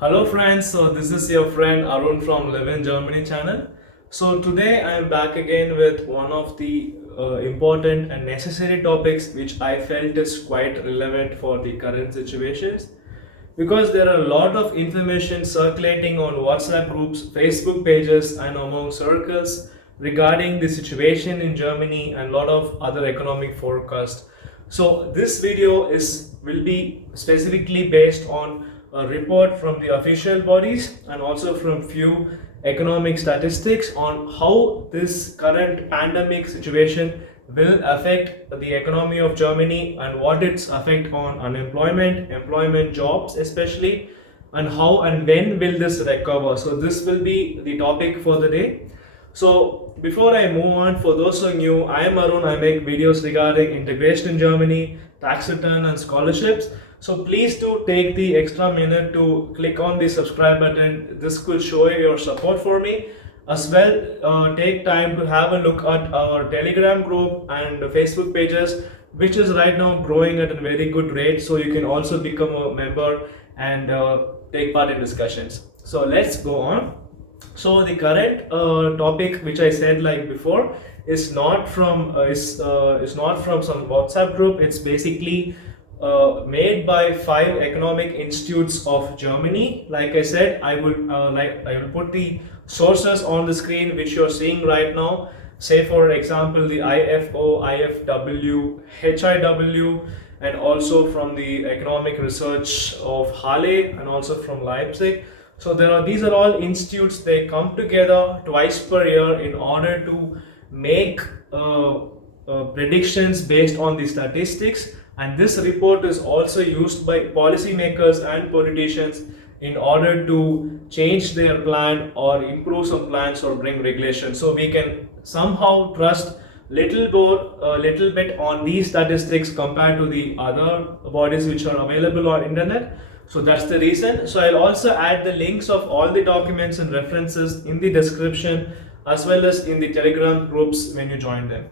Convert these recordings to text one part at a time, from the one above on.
Hello friends, so this is your friend Arun from Live in Germany channel. So today I am back again with one of the important and necessary topics which I felt is quite relevant for the current situations, because there are a lot of information circulating on WhatsApp groups, Facebook pages and among circles regarding the situation in Germany and a lot of other economic forecasts. So this video will be specifically based on a report from the official bodies and also from few economic statistics on how this current pandemic situation will affect the economy of Germany and what its effect on unemployment, employment, jobs especially, and how and when will this recover. So this will be the topic for the day. So before I move on, for those who are new, I am Arun. I make videos regarding integration in Germany, tax return and scholarships. So please do take the extra minute to click on the subscribe button. This could show your support for me. As well, take time to have a look at our Telegram group and Facebook pages, which is right now growing at a very good rate. So you can also become a member and take part in discussions. So let's go on. So the current topic, which I said like before, is not from some WhatsApp group. It's basically made by 5 economic institutes of Germany. Like I said, I will put the sources on the screen which you're seeing right now. Say for example the Ifo, IFW, HIW, and also from the economic research of Halle and also from Leipzig. So these are all institutes. They come together twice per year in order to make predictions based on the statistics, and this report is also used by policymakers and politicians in order to change their plan or improve some plans or bring regulation. So we can somehow trust little bit on these statistics compared to the other bodies which are available on internet. So that's the reason. So I'll also add the links of all the documents and references in the description as well as in the Telegram groups when you join them.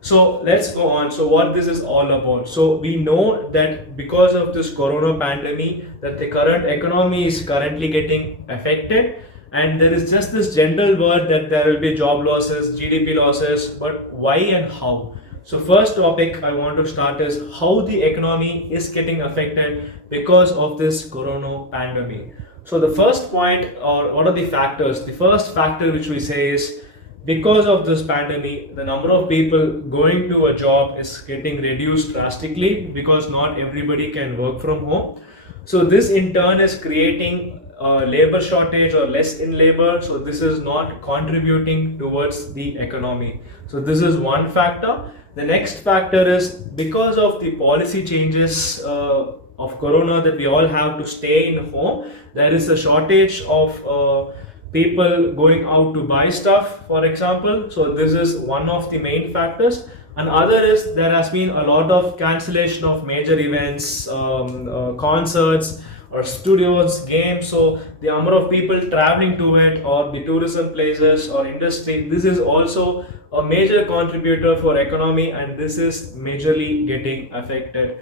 So let's go on. So what this is all about. So we know that because of this corona pandemic that the current economy is currently getting affected, and there is just this general word that there will be job losses, GDP losses, but why and how? So first topic I want to start is how the economy is getting affected because of this corona pandemic. So the first point, or what are the factors? The first factor which we say is because of this pandemic, the number of people going to a job is getting reduced drastically because not everybody can work from home. So this in turn is creating a labor shortage or less in labor. So this is not contributing towards the economy. So this is one factor. The next factor is because of the policy changes of corona that we all have to stay in home, there is a shortage of people going out to buy stuff, for example. So this is one of the main factors. And other is there has been a lot of cancellation of major events, concerts or studios, games. So the number of people traveling to it or the tourism places or industry, this is also a major contributor for economy, and this is majorly getting affected.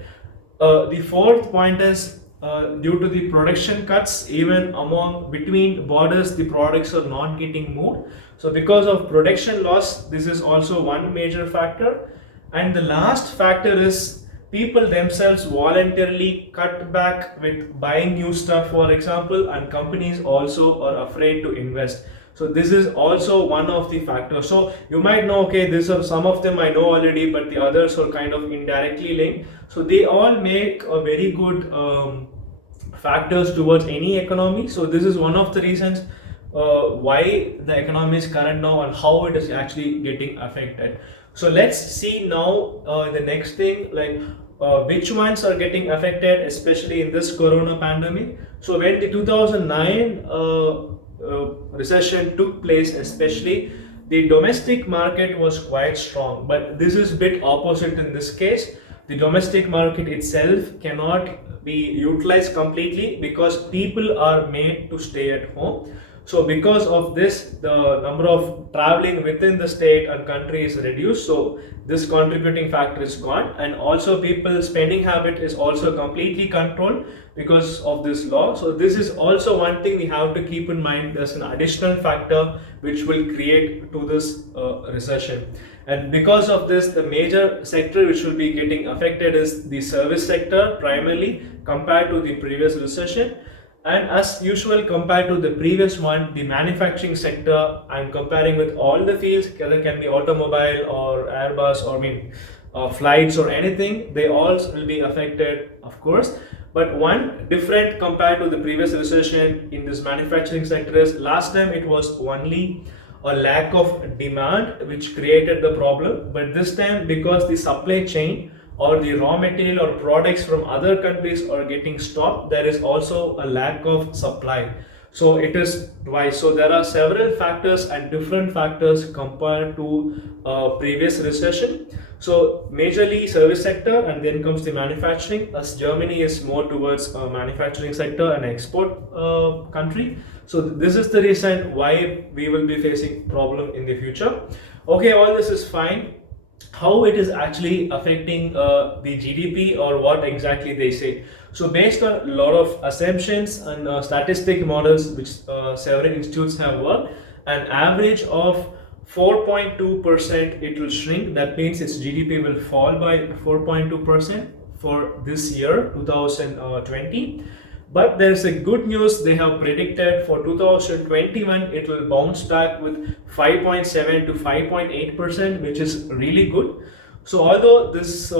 The fourth point is due to the production cuts, even between borders, the products are not getting moved. So because of production loss, this is also one major factor. And the last factor is people themselves voluntarily cut back with buying new stuff, for example, and companies also are afraid to invest. So this is also one of the factors. So you might know, okay, these are some of them I know already, but the others are kind of indirectly linked. So they all make a very good factors towards any economy. So this is one of the reasons why the economy is current now and how it is actually getting affected. So let's see now the next thing, like which ones are getting affected, especially in this corona pandemic. So when the 2009 recession took place, especially the domestic market was quite strong, but this is a bit opposite in this case. The domestic market itself cannot be utilized completely because people are made to stay at home. So because of this, the number of traveling within the state and country is reduced. So this contributing factor is gone, and also people's spending habit is also completely controlled because of this law. So this is also one thing we have to keep in mind. There's an additional factor which will create to this recession. And because of this, the major sector which will be getting affected is the service sector primarily compared to the previous recession. And as usual, compared to the previous one, the manufacturing sector, I'm comparing with all the fields, whether it can be automobile or Airbus or flights or anything, they all will be affected, of course. But one different compared to the previous recession in this manufacturing sector is last time it was only a lack of demand which created the problem, but this time because the supply chain or the raw material or products from other countries are getting stopped, there is also a lack of supply. So it is twice. So there are several factors and different factors compared to previous recession. So majorly service sector, and then comes the manufacturing, as Germany is more towards manufacturing sector and export country. So this is the reason why we will be facing problem in the future. Okay, all this is fine. How it is actually affecting the GDP, or what exactly they say. So based on a lot of assumptions and statistic models which several institutes have worked, an average of 4.2% it will shrink. That means its GDP will fall by 4.2% for this year 2020. But there is a good news, they have predicted for 2021 it will bounce back with 5.7 to 5.8%, which is really good. So although this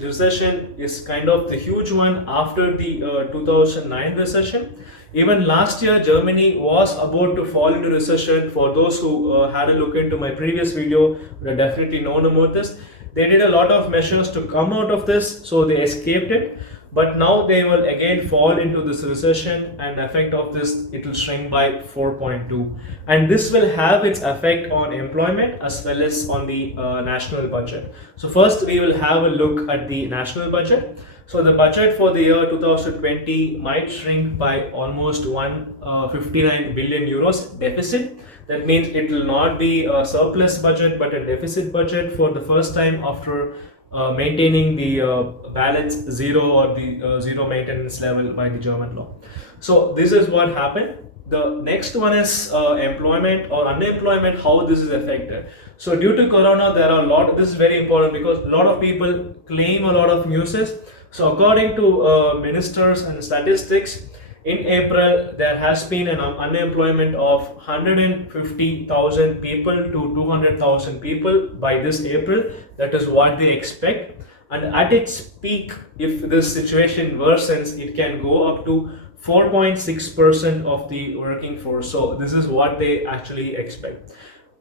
recession is kind of the huge one after the 2009 recession, even last year Germany was about to fall into recession. For those who had a look into my previous video, would have definitely known about this. They did a lot of measures to come out of this, so they escaped it. But now they will again fall into this recession, and effect of this, it will shrink by 4.2, and this will have its effect on employment as well as on the national budget. So first we will have a look at the national budget. So the budget for the year 2020 might shrink by almost 159 billion euros deficit. That means it will not be a surplus budget but a deficit budget for the first time after maintaining the balance zero, or the zero maintenance level by the German law. So this is what happened. The next one is employment or unemployment, how this is affected. So due to corona, there are a lot, this is very important because a lot of people claim a lot of newses. So according to ministers and statistics, in April there has been an unemployment of 150,000 people to 200,000 people by this April. That is what they expect, and at its peak, if this situation worsens, it can go up to 4.6% of the working force. So this is what they actually expect.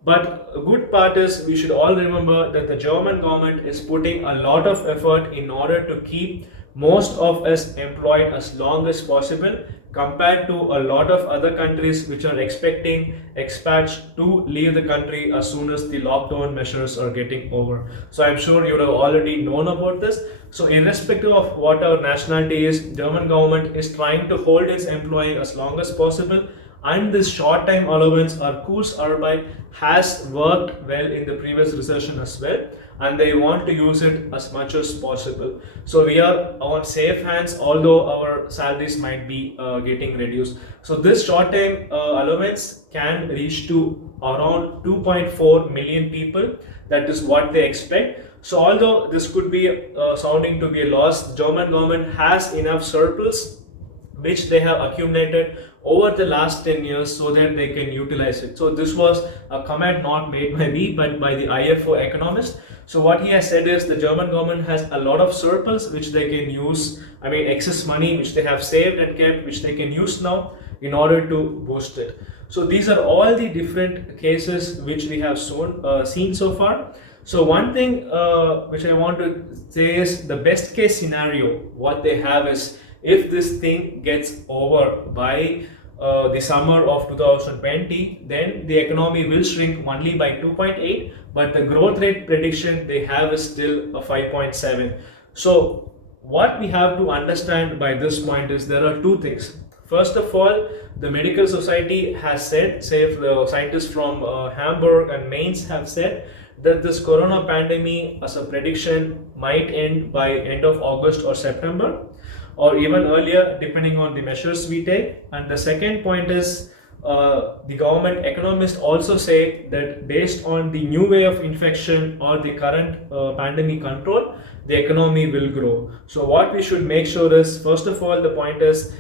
But a good part is we should all remember that the German government is putting a lot of effort in order to keep most of us employed as long as possible, compared to a lot of other countries which are expecting expats to leave the country as soon as the lockdown measures are getting over. So I'm sure you would have already known about this. So irrespective of what our nationality is, German government is trying to hold its employee as long as possible, and this short time allowance or Kurzarbeit has worked well in the previous recession as well, and they want to use it as much as possible. So we are on safe hands, although our salaries might be getting reduced. So this short time allowance can reach to around 2.4 million people. That is what they expect. So although this could be sounding to be a loss, German government has enough surplus which they have accumulated over the last 10 years so that they can utilize it. So this was a comment not made by me but by the Ifo economist. So what he has said is the German government has a lot of surplus which they can use, excess money which they have saved and kept, which they can use now in order to boost it. So these are all the different cases which we have seen so far. So one thing which I want to say is the best case scenario, what they have is, if this thing gets over by the summer of 2020, then the economy will shrink only by 2.8, but the growth rate prediction they have is still a 5.7. So what we have to understand by this point is there are two things. First of all, the medical society has said, say the scientists from Hamburg and Mainz have said, that this corona pandemic as a prediction might end by end of August or September. or even earlier, depending on the measures we take. And the second point is the government economists also say that based on the new way of infection or the current pandemic control, the economy will grow. So what we should make sure is, first of all, the point is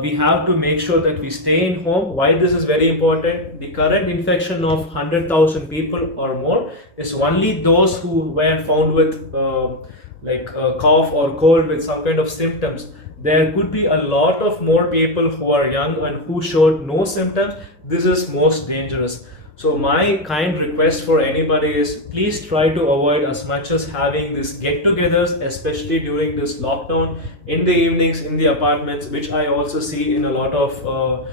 we have to make sure that we stay in home. Why this is very important? The current infection of 100,000 people or more is only those who were found with cough or cold with some kind of symptoms. There could be a lot of more people who are young and who showed no symptoms. This is most dangerous. So my kind request for anybody is, please try to avoid as much as having these get-togethers, especially during this lockdown in the evenings in the apartments, which I also see in a lot of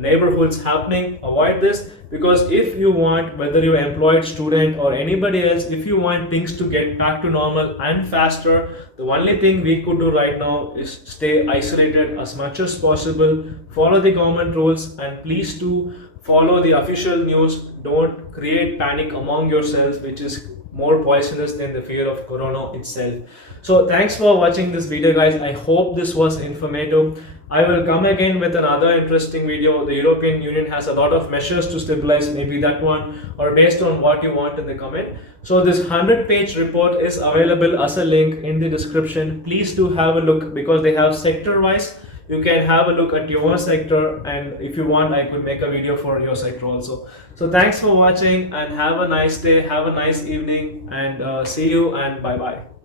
neighborhoods happening. Avoid this, because if you want, whether you're employed, student, or anybody else, if you want things to get back to normal and faster, the only thing we could do right now is stay isolated as much as possible, follow the government rules, and please do follow the official news. Don't create panic among yourselves, which is more poisonous than the fear of corona itself. So thanks for watching this video, guys. I hope this was informative. I will come again with another interesting video. The European Union has a lot of measures to stabilize, maybe that one, or based on what you want in the comment. So this 100-page report is available as a link in the description. Please do have a look, because they have sector-wise. You can have a look at your sector, and if you want, I could make a video for your sector also. So thanks for watching, and have a nice day, have a nice evening, and see you, and bye bye.